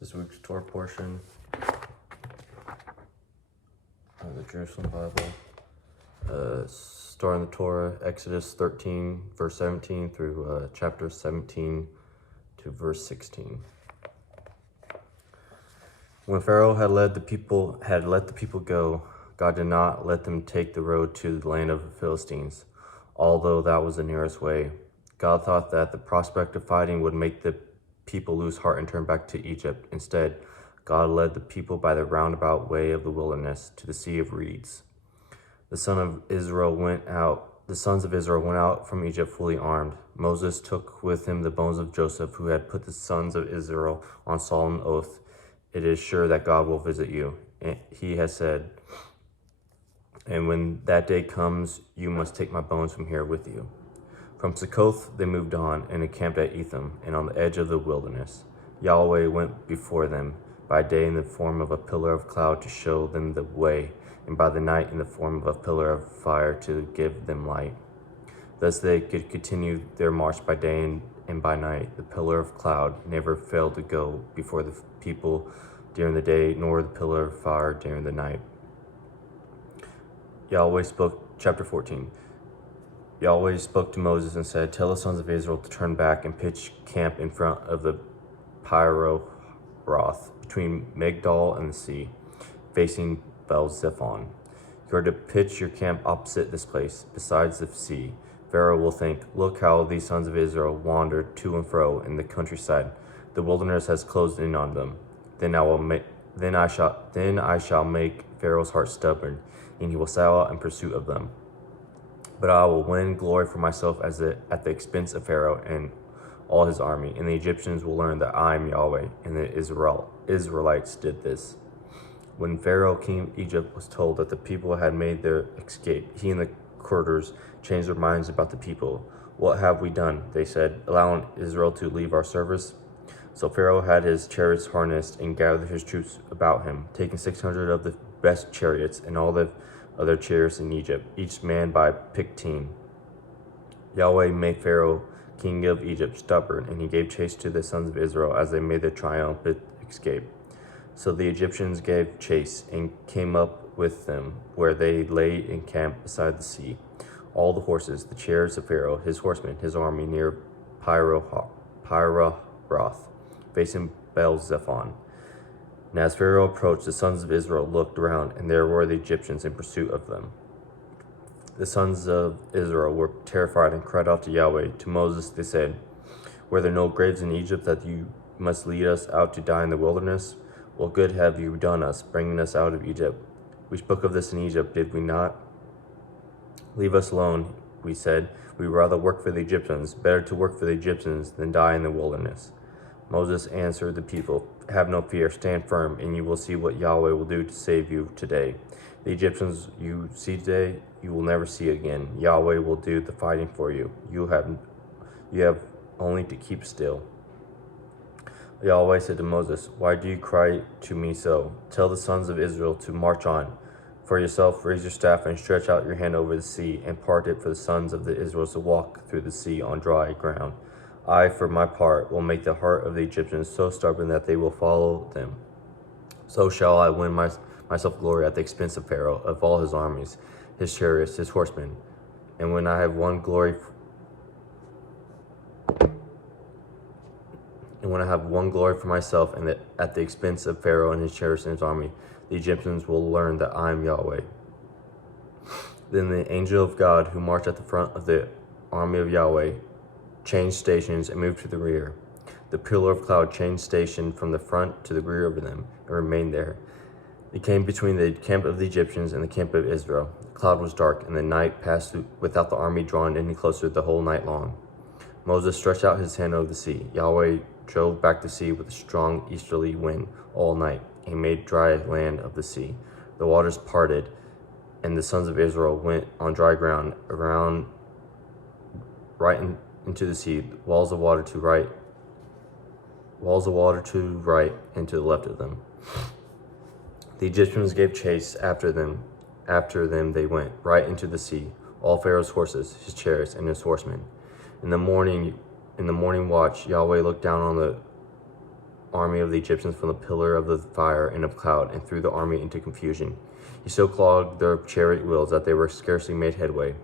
This week's Torah portion of the Jerusalem Bible. Starting the Torah, Exodus 13, verse 17 through chapter 17 to verse 16. When Pharaoh had let the people go, God did not let them take the road to the land of the Philistines, although that was the nearest way. God thought that the prospect of fighting would make the people lose heart and turn back to Egypt. Instead, God led the people by the roundabout way of the wilderness to the Sea of Reeds. The sons of Israel went out from Egypt fully armed. Moses took with him the bones of Joseph, who had put the sons of Israel on solemn oath. It is sure that God will visit you. And he has said, and when that day comes, you must take my bones from here with you. From Succoth they moved on and encamped at Etham and on the edge of the wilderness. Yahweh went before them by day in the form of a pillar of cloud to show them the way, and by the night in the form of a pillar of fire to give them light. Thus they could continue their march by day and by night. The pillar of cloud never failed to go before the people during the day, nor the pillar of fire during the night. Chapter 14. Yahweh spoke to Moses and said, "Tell the sons of Israel to turn back and pitch camp in front of the Roth, between Migdol and the sea, facing Baal-zephon. You are to pitch your camp opposite this place, besides the sea. Pharaoh will think, 'Look how these sons of Israel wander to and fro in the countryside. The wilderness has closed in on them. Then I shall make Pharaoh's heart stubborn, and he will set out in pursuit of them. But I will win glory for myself at the expense of Pharaoh and all his army, and the Egyptians will learn that I am Yahweh, and the Israelites did this." When Pharaoh, king of Egypt, was told that the people had made their escape, he and the courtiers changed their minds about the people. "What have we done?" they said, "allowing Israel to leave our service?" So Pharaoh had his chariots harnessed and gathered his troops about him, taking 600 of the best chariots and all the other chariots in Egypt, each manned by picked team. Yahweh made Pharaoh, king of Egypt, stubborn, and he gave chase to the sons of Israel as they made their triumphant escape. So the Egyptians gave chase and came up with them, where they lay in camp beside the sea. All the horses, the chariots of Pharaoh, his horsemen, his army, near Roth, facing Baal-zephon. And as Pharaoh approached, the sons of Israel looked around, and there were the Egyptians in pursuit of them. The sons of Israel were terrified and cried out to Yahweh. To Moses they said, "Were there no graves in Egypt that you must lead us out to die in the wilderness? What good have you done us, bringing us out of Egypt? We spoke of this in Egypt, did we not? Leave us alone," we said. "We would rather work for the Egyptians. Better to work for the Egyptians than die in the wilderness." Moses answered the people, "Have no fear, stand firm, and you will see what Yahweh will do to save you today. The Egyptians you see today, you will never see again. Yahweh will do the fighting for you. You have only to keep still." Yahweh said to Moses, "Why do you cry to me so? Tell the sons of Israel to march on. For yourself, raise your staff and stretch out your hand over the sea, and part it for the sons of the Israelites to walk through the sea on dry ground. I, for my part, will make the heart of the Egyptians so stubborn that they will follow them. So shall I win myself glory at the expense of Pharaoh, of all his armies, his chariots, his horsemen. And when I have won glory for myself and at the expense of Pharaoh and his chariots and his army, the Egyptians will learn that I am Yahweh." Then the angel of God, who marched at the front of the army of Yahweh, changed stations and moved to the rear. The pillar of cloud changed station from the front to the rear of them and remained there. It came between the camp of the Egyptians and the camp of Israel. The cloud was dark, and the night passed without the army drawing any closer the whole night long. Moses stretched out his hand over the sea. Yahweh drove back the sea with a strong easterly wind all night, and made dry land of the sea. The waters parted, and the sons of Israel went on dry ground into the sea, walls of water to right and to the left of them. The Egyptians gave chase after them. After them they went right into the sea, all Pharaoh's horses, his chariots, and his horsemen. In the morning watch, Yahweh looked down on the army of the Egyptians from the pillar of the fire and of cloud, and threw the army into confusion. He so clogged their chariot wheels that they were scarcely made headway.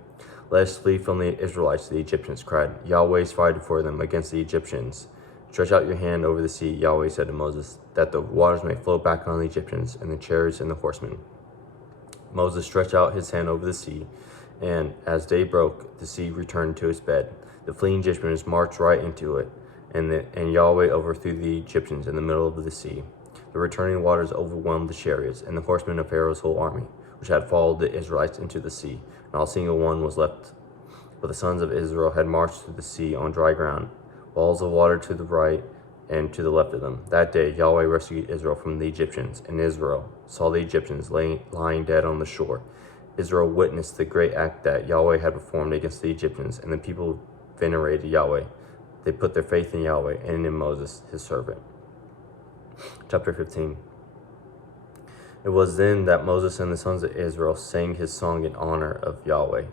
Let us flee from the Israelites, the Egyptians cried. Yahweh is fighting for them against the Egyptians. Stretch out your hand over the sea, Yahweh said to Moses, that the waters may flow back on the Egyptians and the chariots and the horsemen. Moses stretched out his hand over the sea, and as day broke, the sea returned to its bed. The fleeing Egyptians marched right into it, and Yahweh overthrew the Egyptians in the middle of the sea. The returning waters overwhelmed the chariots and the horsemen of Pharaoh's whole army, which had followed the Israelites into the sea. Not a single one was left. But the sons of Israel had marched through the sea on dry ground, walls of water to the right and to the left of them. That day Yahweh rescued Israel from the Egyptians, and Israel saw the Egyptians lying dead on the shore. Israel witnessed the great act that Yahweh had performed against the Egyptians, and the people venerated Yahweh. They put their faith in Yahweh and in Moses, his servant. Chapter 15. It was then that Moses and the sons of Israel sang his song in honor of Yahweh.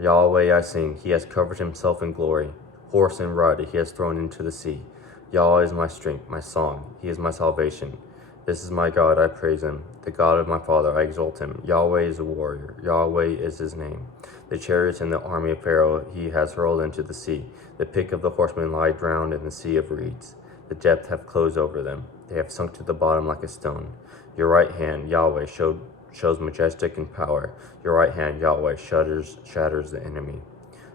Yahweh I sing, he has covered himself in glory. Horse and rider he has thrown into the sea. Yahweh is my strength, my song, he is my salvation. This is my God, I praise him. The God of my father, I exalt him. Yahweh is a warrior, Yahweh is his name. The chariots and the army of Pharaoh he has hurled into the sea. The pick of the horsemen lie drowned in the sea of reeds. The depth have closed over them. They have sunk to the bottom like a stone. Your right hand, Yahweh, shows majestic in power. Your right hand, Yahweh, shatters the enemy.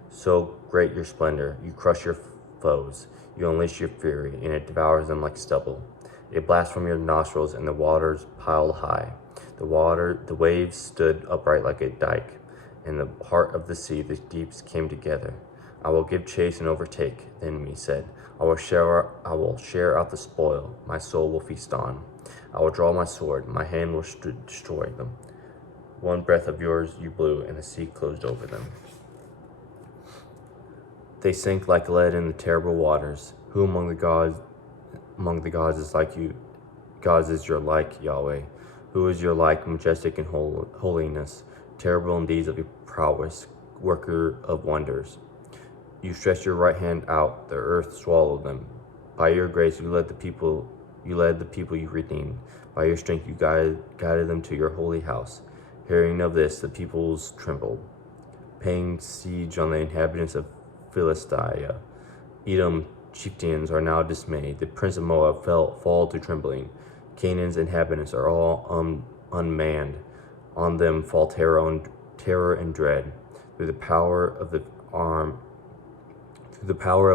So great your splendor, you crush your foes. You unleash your fury, and it devours them like stubble. A blast from your nostrils, and the waters piled high. The waves stood upright like a dike. In the heart of the sea, the deeps came together. I will give chase and overtake, the enemy said. I will share out the spoil, my soul will feast on. I will draw my sword, my hand will destroy them. One breath of yours you blew, and the sea closed over them. They sank like lead in the terrible waters. Who among the gods is like you? Gods is your like, Yahweh. Who is your like, majestic in holiness, terrible in deeds of your prowess, worker of wonders? You stretched your right hand out, the earth swallowed them. By your grace you led the people you redeemed. By your strength you guided them to your holy house. Hearing of this, the peoples trembled, paying siege on the inhabitants of Philistia. Edom chieftains are now dismayed. The prince of Moab fall to trembling. Canaan's inhabitants are all unmanned. On them fall terror and dread. Through the power of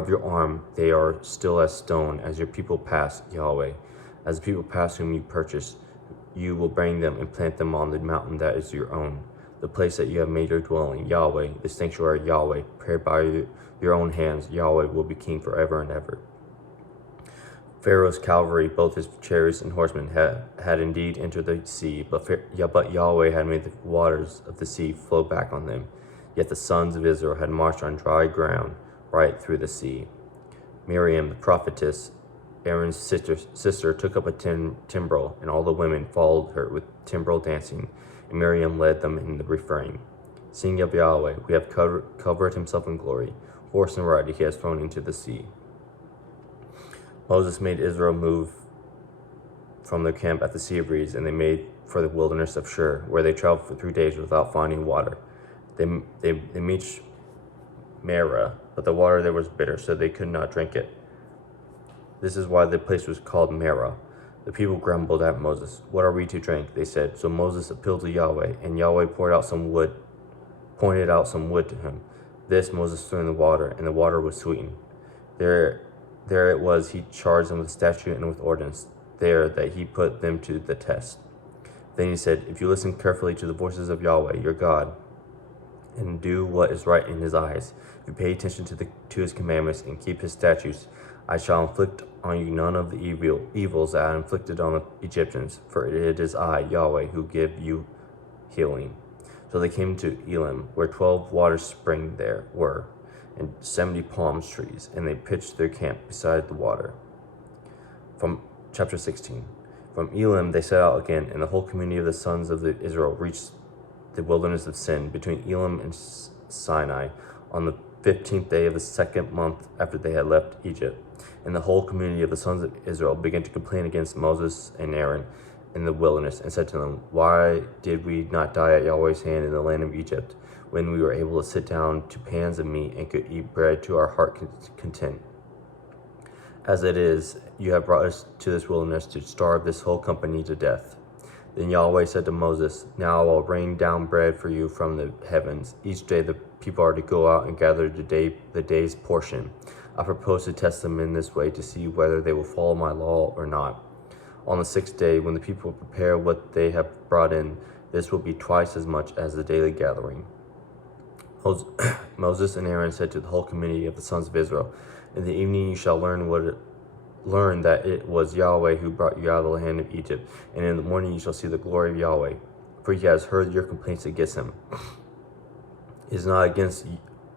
your arm, they are still as stone. As your people pass, Yahweh, as the people pass whom you purchased, you will bring them and plant them on the mountain that is your own, the place that you have made your dwelling. Yahweh, the sanctuary, Yahweh, prepared by your own hands. Yahweh will be king forever and ever. Pharaoh's cavalry, both his chariots and horsemen, had indeed entered the sea, but Yahweh had made the waters of the sea flow back on them. Yet the sons of Israel had marched on dry ground right through the sea. Miriam, the prophetess, Aaron's sister, took up a timbrel, and all the women followed her with timbrel dancing, and Miriam led them in the refrain. Sing of Yahweh, we have covered himself in glory. Horse and rider he has thrown into the sea. Moses made Israel move from their camp at the Sea of Reeds, and they made for the wilderness of Shur, where they traveled for 3 days without finding water. They reached Marah, but the water there was bitter, so they could not drink it. This is why the place was called Marah. The people grumbled at Moses. What are we to drink? They said. So Moses appealed to Yahweh, and Yahweh pointed out some wood to him. This Moses threw in the water, and the water was sweetened. There it was, he charged them with statute and with ordinance, there that he put them to the test. Then he said, if you listen carefully to the voices of Yahweh, your God, and do what is right in his eyes, if you pay attention to his commandments and keep his statutes, I shall inflict on you none of the evils that I inflicted on the Egyptians, for it is I, Yahweh, who give you healing. So they came to Elim, where 12 water springs there were, and 70 palm trees, and they pitched their camp beside the water. From chapter 16. From Elim they set out again, and the whole community of the sons of Israel reached the wilderness of Sin, between Elim and Sinai, on the 15th day of the 2nd month after they had left Egypt. And the whole community of the sons of Israel began to complain against Moses and Aaron in the wilderness, and said to them, "Why did we not die at Yahweh's hand in the land of Egypt, when we were able to sit down to pans of meat and could eat bread to our heart content? As it is, you have brought us to this wilderness to starve this whole company to death." Then Yahweh said to Moses, "Now I will rain down bread for you from the heavens. Each day the people are to go out and gather the day's portion. I propose to test them in this way to see whether they will follow my law or not. On the sixth day, when the people prepare what they have brought in, this will be twice as much as the daily gathering." Moses and Aaron said to the whole community of the sons of Israel, "In the evening you shall learn that it was Yahweh who brought you out of the land of Egypt, and in the morning you shall see the glory of Yahweh, for he has heard your complaints against him. It is not against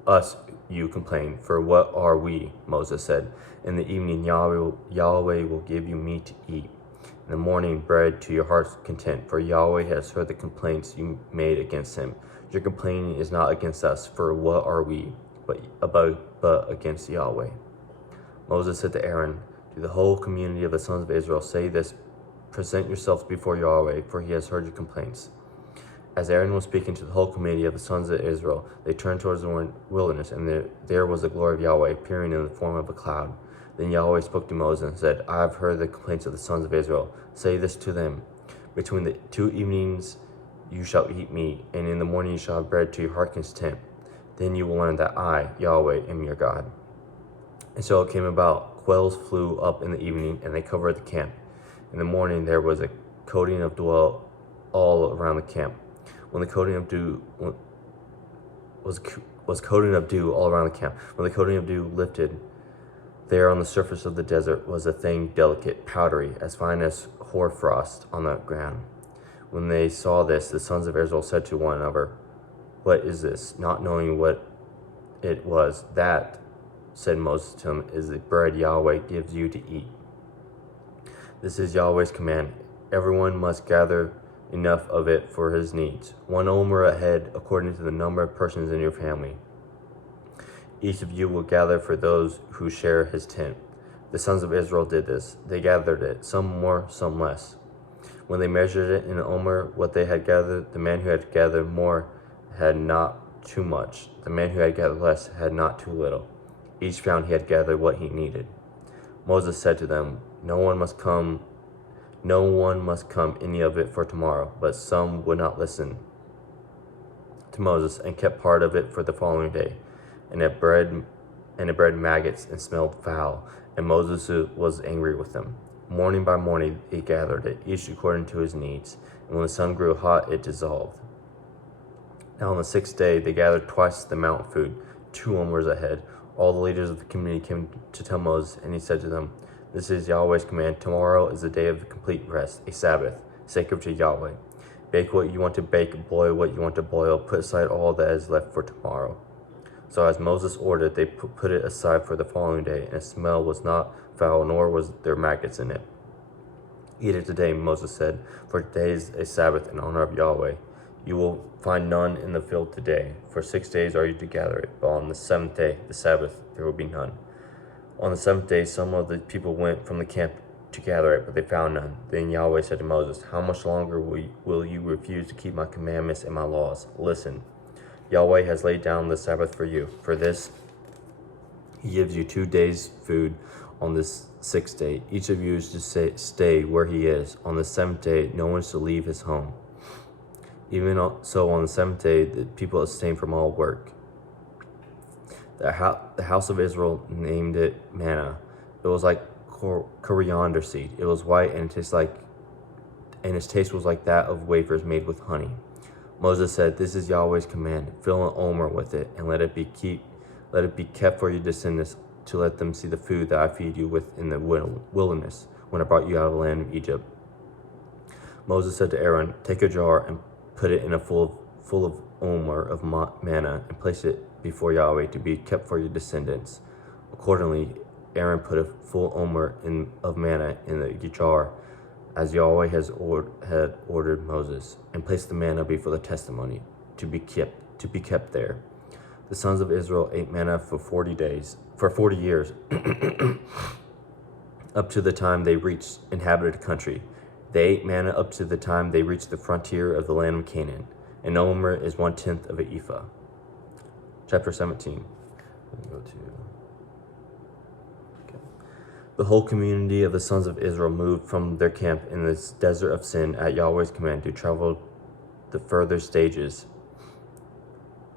us you complain, for what are we?" Moses said. "In the evening Yahweh will give you meat to eat. In the morning bread to your heart's content, for Yahweh has heard the complaints you made against him. Your complaining is not against us, for what are we, but against Yahweh." Moses said to Aaron, "To the whole community of the sons of Israel say this, present yourselves before Yahweh, for he has heard your complaints." As Aaron was speaking to the whole community of the sons of Israel, they turned towards the wilderness, and there was the glory of Yahweh appearing in the form of a cloud. Then Yahweh spoke to Moses and said, "I have heard the complaints of the sons of Israel. Say this to them, between the 2 evenings you shall eat meat, and in the morning you shall have bread to your heart's content. Then you will learn that I, Yahweh, am your God." And so it came about, quails flew up in the evening, and they covered the camp. In the morning there was a coating of dew all around the camp. When the coating of dew was coating of dew all around the camp, when the coating of dew lifted, there on the surface of the desert was a thing delicate, powdery, as fine as hoarfrost on the ground. When they saw this, the sons of Israel said to one another, "What is this?" Not knowing what it was. "That," said Moses to him, "is the bread Yahweh gives you to eat. This is Yahweh's command. Everyone must gather enough of it for his needs, 1 omer a head, according to the number of persons in your family. Each of you will gather for those who share his tent." The sons of Israel did this. They gathered it, some more, some less. When they measured it in an omer, what they had gathered, the man who had gathered more had not too much. The man who had gathered less had not too little. Each found he had gathered what he needed. Moses said to them, No one must come any of it for tomorrow. But some would not listen to Moses, and kept part of it for the following day. And it bred maggots and smelled foul, and Moses was angry with them. Morning by morning they gathered it, each according to his needs, and when the sun grew hot it dissolved. Now on the 6th day they gathered twice the amount of food, 2 omers a head. All the leaders of the community came to tell Moses, and he said to them, "This is Yahweh's command. Tomorrow is the day of complete rest, a Sabbath, sacred to Yahweh. Bake what you want to bake, boil what you want to boil, put aside all that is left for tomorrow." So as Moses ordered, they put it aside for the following day, and its smell was not foul, nor was there maggots in it. "Eat it today," Moses said, "for today is a Sabbath in honor of Yahweh. You will find none in the field today. For 6 days are you to gather it, but on the 7th day, the Sabbath, there will be none." On the 7th day, some of the people went from the camp to gather it, but they found none. Then Yahweh said to Moses, "How much longer will you refuse to keep my commandments and my laws? Listen, Yahweh has laid down the Sabbath for you. For this, he gives you 2 days' food on this 6th day. Each of you is to stay where he is. On the 7th day, no one is to leave his home. Even so, on the 7th day, the people abstain from all work." The house of Israel named it manna. It was like coriander seed. It was white, and its taste was like that of wafers made with honey. Moses said, "This is Yahweh's command. Fill an omer with it, and let it be kept for your descendants, to let them see the food that I feed you with in the wilderness, when I brought you out of the land of Egypt." Moses said to Aaron, "Take a jar and put it in a full of omer of manna, and place it before Yahweh to be kept for your descendants." Accordingly, Aaron put a full omer of manna in the jar, as Yahweh had ordered Moses, and placed the manna before the testimony to be kept there. The sons of Israel ate manna for 40 years. up to the time they reached inhabited country. They ate manna up to the time they reached the frontier of the land of Canaan. An omer is 1/10 of an ephah. Chapter 17. The whole community of the sons of Israel moved from their camp in this desert of Sin at Yahweh's command to travel the further stages.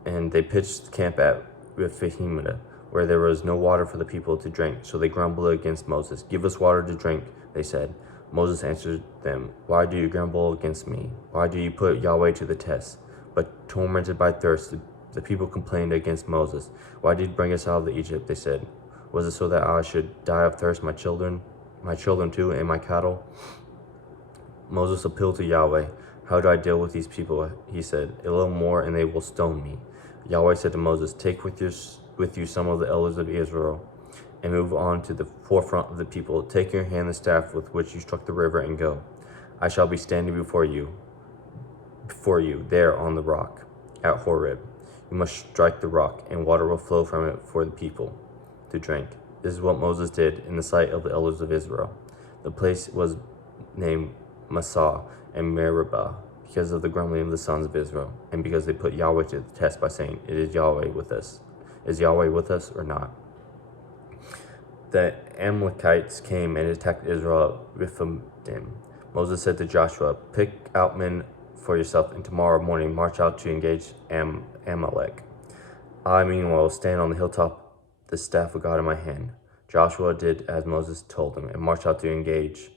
And they pitched camp at Rephidim, where there was no water for the people to drink. So they grumbled against Moses. "Give us water to drink," they said. Moses answered them, "Why do you grumble against me? Why do you put Yahweh to the test?" But tormented by thirst, the people complained against Moses. "Why did you bring us out of Egypt?" they said. "Was it so that I should die of thirst, my children too, and my cattle?" Moses appealed to Yahweh. "How do I deal with these people?" he said. "A little more and they will stone me." Yahweh said to Moses, "Take with you some of the elders of Israel and move on to the forefront of the people. Take in your hand the staff with which you struck the river and go. I shall be standing before you there on the rock at Horeb. You must strike the rock, and water will flow from it for the people to drink." This is what Moses did in the sight of the elders of Israel. The place was named Massah and Meribah because of the grumbling of the sons of Israel, and because they put Yahweh to the test by saying, Is Yahweh with us or not?" The Amalekites came and attacked Israel at Rephidim. Moses said to Joshua, "Pick out men for yourself, and tomorrow morning march out to engage Amalek. I, meanwhile, will stand on the hilltop, the staff of God in my hand." Joshua did as Moses told him, and marched out to engage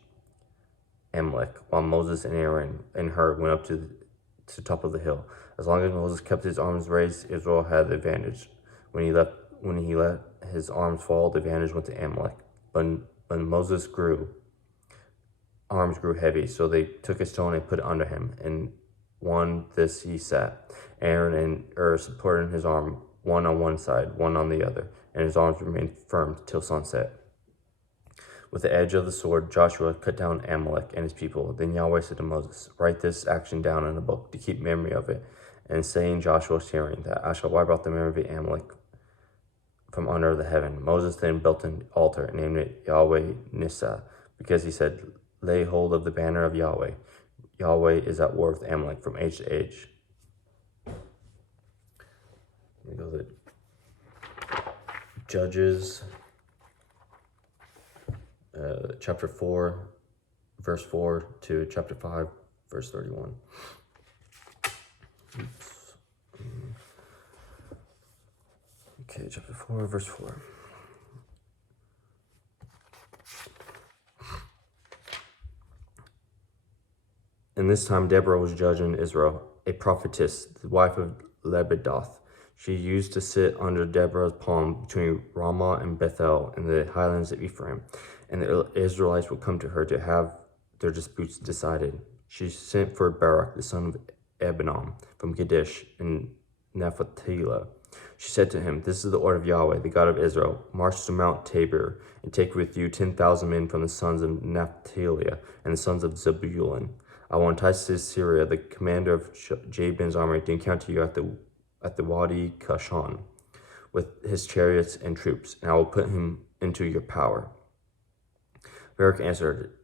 Amalek, while Moses and Aaron and Hur went up to the top of the hill. As long as Moses kept his arms raised, Israel had the advantage. When he let his arms fall, the advantage went to Amalek. But when Moses' arms grew heavy, so they took a stone and put it under him, and on this he sat. Aaron and Hur supported his arm, one on one side, one on the other, and his arms remained firm till sunset. With the edge of the sword, Joshua cut down Amalek and his people. Then Yahweh said to Moses, "Write this action down in a book to keep memory of it, and say in Joshua's hearing that I shall wipe out the memory of Amalek from under the heaven." Moses then built an altar and named it Yahweh Nissa, because he said, "Lay hold of the banner of Yahweh. Yahweh is at war with Amalek from age to age." We go to Judges, chapter 4, verse 4 to chapter 5, verse 31. Okay, chapter 4, verse 4. And this time Deborah was judge in Israel, a prophetess, the wife of Lebedoth. She used to sit under Deborah's palm between Ramah and Bethel in the highlands of Ephraim, and the Israelites would come to her to have their disputes decided. She sent for Barak, the son of Abinoam, from Kadesh in Naphtali. She said to him, "This is the order of Yahweh, the God of Israel. March to Mount Tabor, and take with you 10,000 men from the sons of Naphtali and the sons of Zebulun. I will entice Sisera, the commander of Jabin's army, to encounter you at the Wadi Kashan with his chariots and troops, and I will put him into your power." Barak answered,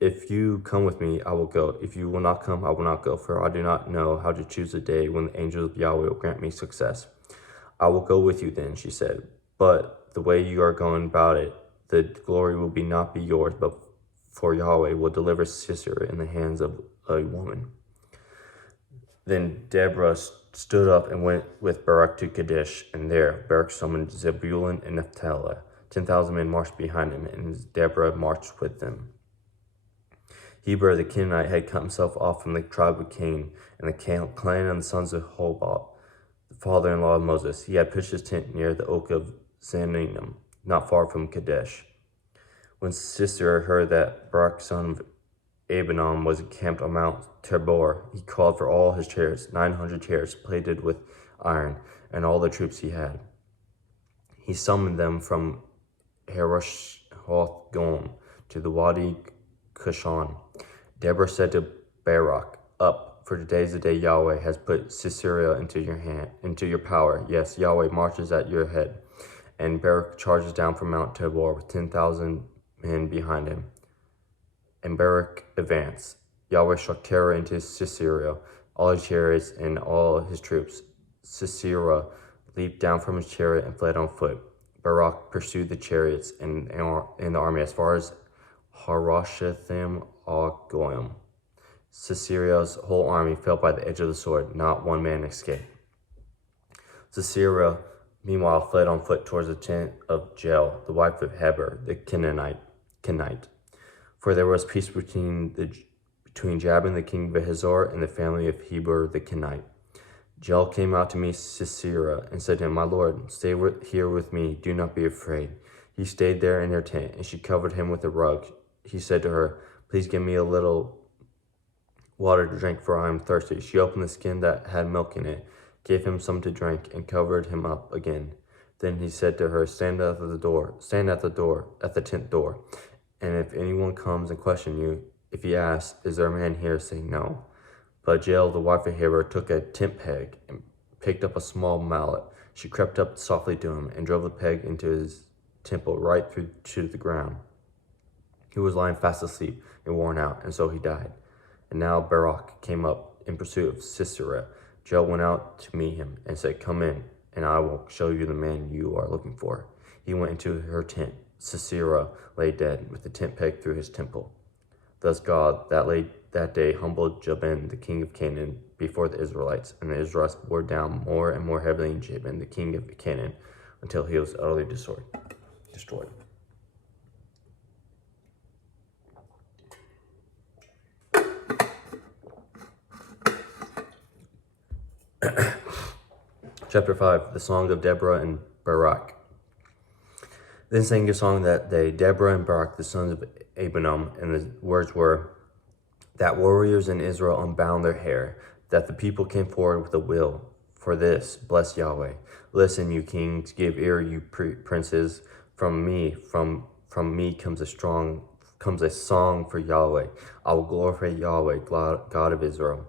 "If you come with me, I will go. If you will not come, I will not go, for I do not know how to choose a day when the angels of Yahweh will grant me success." "I will go with you then," she said, "but the way you are going about it, the glory will not be yours, but for Yahweh will deliver Sisera in the hands of a woman." Then Deborah stood up and went with Barak to Kadesh, and there Barak summoned Zebulun and Naphtali. 10,000 men marched behind him, and Deborah marched with them. Heber the Canaanite had cut himself off from the tribe of Cain and the clan of the sons of Hobab, the father-in-law of Moses. He had pitched his tent near the oak of Zaanannim, not far from Kadesh. When Sisera heard that Barak, son of Abinoam, was encamped on Mount Tabor, he called for all his chariots, 900 chariots plated with iron, and all the troops he had. He summoned them from Harosheth Goim to the Wadi Kashan. Deborah said to Barak, "Up, for today is the day Yahweh has put Sisera into your power. Yes, Yahweh marches at your head." And Barak charges down from Mount Tabor with 10,000 men behind him. And Barak advanced. Yahweh struck terror into Sisera, all his chariots and all his troops. Sisera leaped down from his chariot and fled on foot. Barak pursued the chariots and the army as far as Haroshathim al-Goyim. Sisera's whole army fell by the edge of the sword. Not one man escaped. Sisera, meanwhile, fled on foot towards the tent of Jael, the wife of Heber, the Kenite. For there was peace between Jabin, the king of Hazor, and the family of Heber the Kenite. Jael came out to meet Sisera and said to him, "My lord, stay here with me. Do not be afraid." He stayed there in her tent, and she covered him with a rug. He said to her, "Please give me a little water to drink, for I am thirsty." She opened the skin that had milk in it, gave him some to drink, and covered him up again. Then he said to her, stand at the tent door, and if anyone comes and questions you, if he asks, 'Is there a man here?' say no." But Jael, the wife of Heber, took a tent peg and picked up a small mallet. She crept up softly to him and drove the peg into his temple right through to the ground. He was lying fast asleep and worn out, and so he died. And now Barak came up in pursuit of Sisera. Jael went out to meet him and said, "Come in, and I will show you the man you are looking for." He went into her tent. Sisera lay dead, with the tent peg through his temple. Thus God that day humbled Jabin, the king of Canaan, before the Israelites, and the Israelites bore down more and more heavily on Jabin, the king of Canaan, until he was utterly destroyed. Chapter 5, the Song of Deborah and Barak. Then sang a song that day, Deborah and Barak, the sons of Abinoam, and the words were, that warriors in Israel unbound their hair, that the people came forward with a will. For this, bless Yahweh. Listen, you kings, give ear, you princes. From me comes a song for Yahweh. I will glorify Yahweh, God of Israel.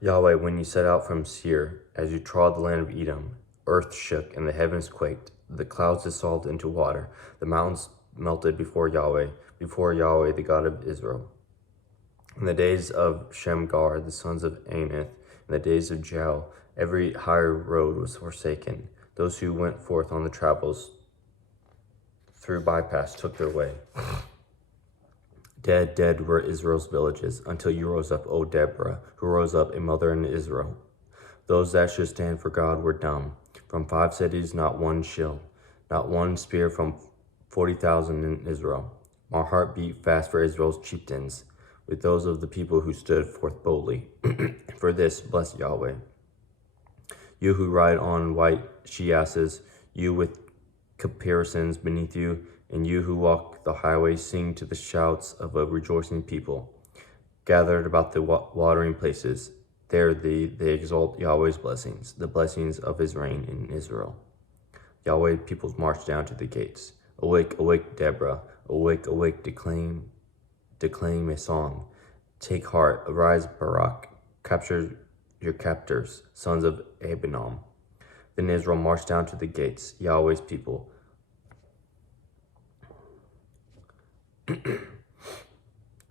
Yahweh, when you set out from Seir, as you trod the land of Edom, earth shook and the heavens quaked. The clouds dissolved into water. The mountains melted before Yahweh, the God of Israel. In the days of Shamgar, the sons of Anath, in the days of Jael, every higher road was forsaken. Those who went forth on the travels through bypass took their way. Dead, dead were Israel's villages, until you rose up, O Deborah, who rose up, a mother in Israel. Those that should stand for God were dumb. From 5 cities, not one shield, not one spear from 40,000 in Israel. My heart beat fast for Israel's chieftains, with those of the people who stood forth boldly. For this, bless Yahweh. You who ride on white she-asses, you with caparisons beneath you, and you who walk the highways, sing to the shouts of a rejoicing people. Gathered about the watering places, there they exalt Yahweh's blessings, the blessings of his reign in Israel. Yahweh, peoples march down to the gates. Awake, awake, Deborah. Awake, awake, declaim a song. Take heart, arise, Barak. Capture your captors, sons of Abinoam. Then Israel marched down to the gates, Yahweh's people.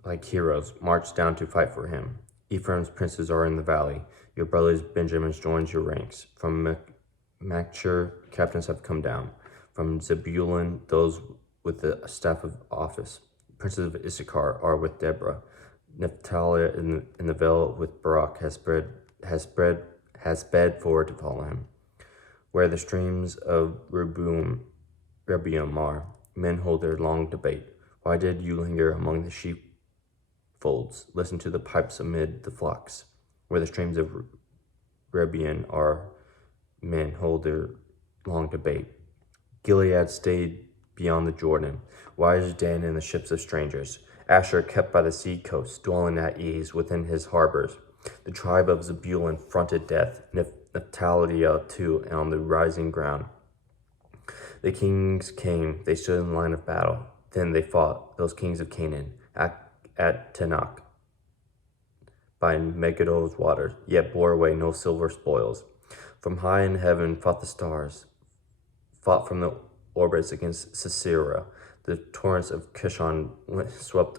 Like heroes, marched down to fight for him. Ephraim's princes are in the valley. Your brothers Benjamin's joins your ranks. From Machir, captains have come down. From Zebulun, those with the staff of office. Princes of Issachar are with Deborah. Naphtali in the vale with Barak has sped forward to follow him. Where the streams of Rebuim are, men hold their long debate. Why did you linger among the sheepfolds? Listen to the pipes amid the flocks. Where the streams of Rebuim are, men hold their long debate. Gilead stayed beyond the Jordan. Why is Dan in the ships of strangers? Asher kept by the sea coast, dwelling at ease within his harbors. The tribe of Zebulun fronted death, Naphtali too, on the rising ground. The kings came, they stood in line of battle. Then they fought, those kings of Canaan, at Tanakh, by Megiddo's waters, yet bore away no silver spoils. From high in heaven fought the stars, fought from the orbits against Sisera. The torrents of Kishon swept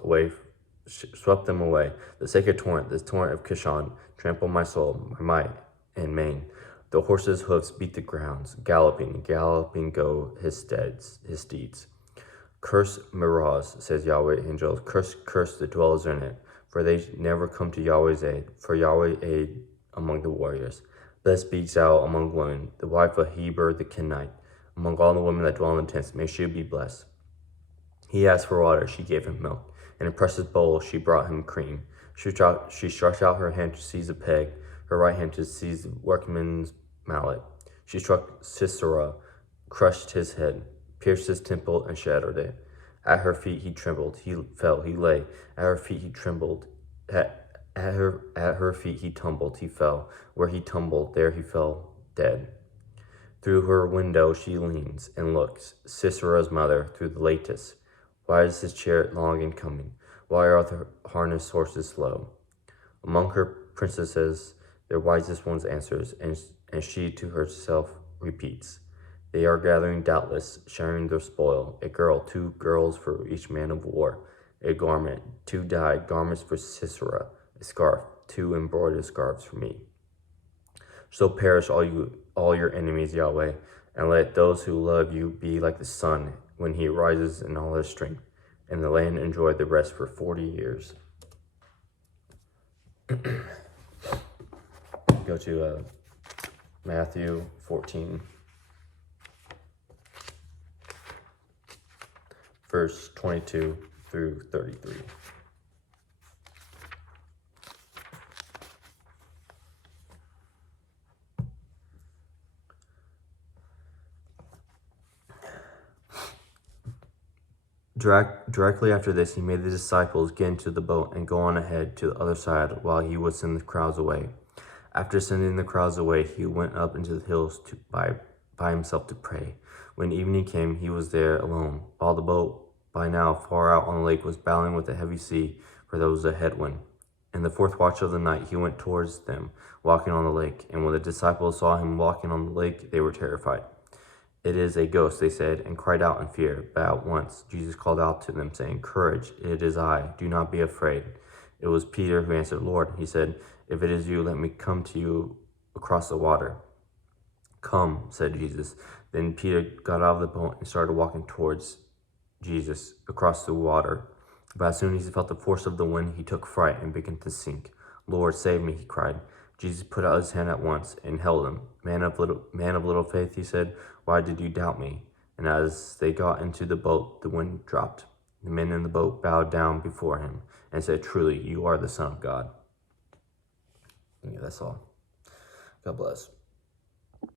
them away. The sacred torrent, the torrent of Kishon, trampled my soul, my might and main. The horse's hoofs beat the grounds, galloping go his steeds. Curse Meroz, says Yahweh angels, curse the dwellers in it, for they never come to Yahweh's aid, for Yahweh aid among the warriors. Blessed be Zal among women, the wife of Heber the Kenite, among all the women that dwell in the tents, may she be blessed. He asked for water, she gave him milk. In a precious bowl, she brought him cream. She stretched out her hand to seize a peg, her right hand to seize the workman's mallet. She struck Sisera, crushed his head, pierced his temple, and shattered it. At her feet he trembled, he fell, he lay. At her feet he trembled, at her feet he tumbled, he fell. Where he tumbled, there he fell dead. Through her window she leans and looks, Sisera's mother, through the lattice. Why is his chariot long in coming? Why are the harnessed horses slow? Among her princesses, their wisest ones answers, and she to herself repeats. They are gathering doubtless, sharing their spoil. A girl, 2 girls for each man of war. A garment, 2 dyed garments for Sisera. A scarf, 2 embroidered scarves for me. So perish all your enemies, Yahweh, and let those who love you be like the sun when he rises in all his strength, and the land enjoy the rest for 40 years. Go to Matthew 14, verse 22 through 33. Directly after this, he made the disciples get into the boat and go on ahead to the other side while he would send the crowds away. After sending the crowds away, he went up into the hills by himself to pray. When evening came, he was there alone. While the boat, by now far out on the lake, was battling with a heavy sea, for there was a headwind. In the 4th watch of the night, he went towards them, walking on the lake. And when the disciples saw him walking on the lake, they were terrified. It is a ghost, they said, and cried out in fear. But at once Jesus called out to them, saying, Courage, it is I, do not be afraid. It was Peter who answered, Lord. He said, If it is you, let me come to you across the water. Come, said Jesus. Then Peter got out of the boat and started walking towards Jesus across the water. But as soon as he felt the force of the wind, he took fright and began to sink. Lord, save me, he cried. Jesus put out his hand at once and held him. Man of little faith, he said, why did you doubt me? And as they got into the boat, the wind dropped. The men in the boat bowed down before him and said, Truly, you are the Son of God. Yeah, that's all. God bless.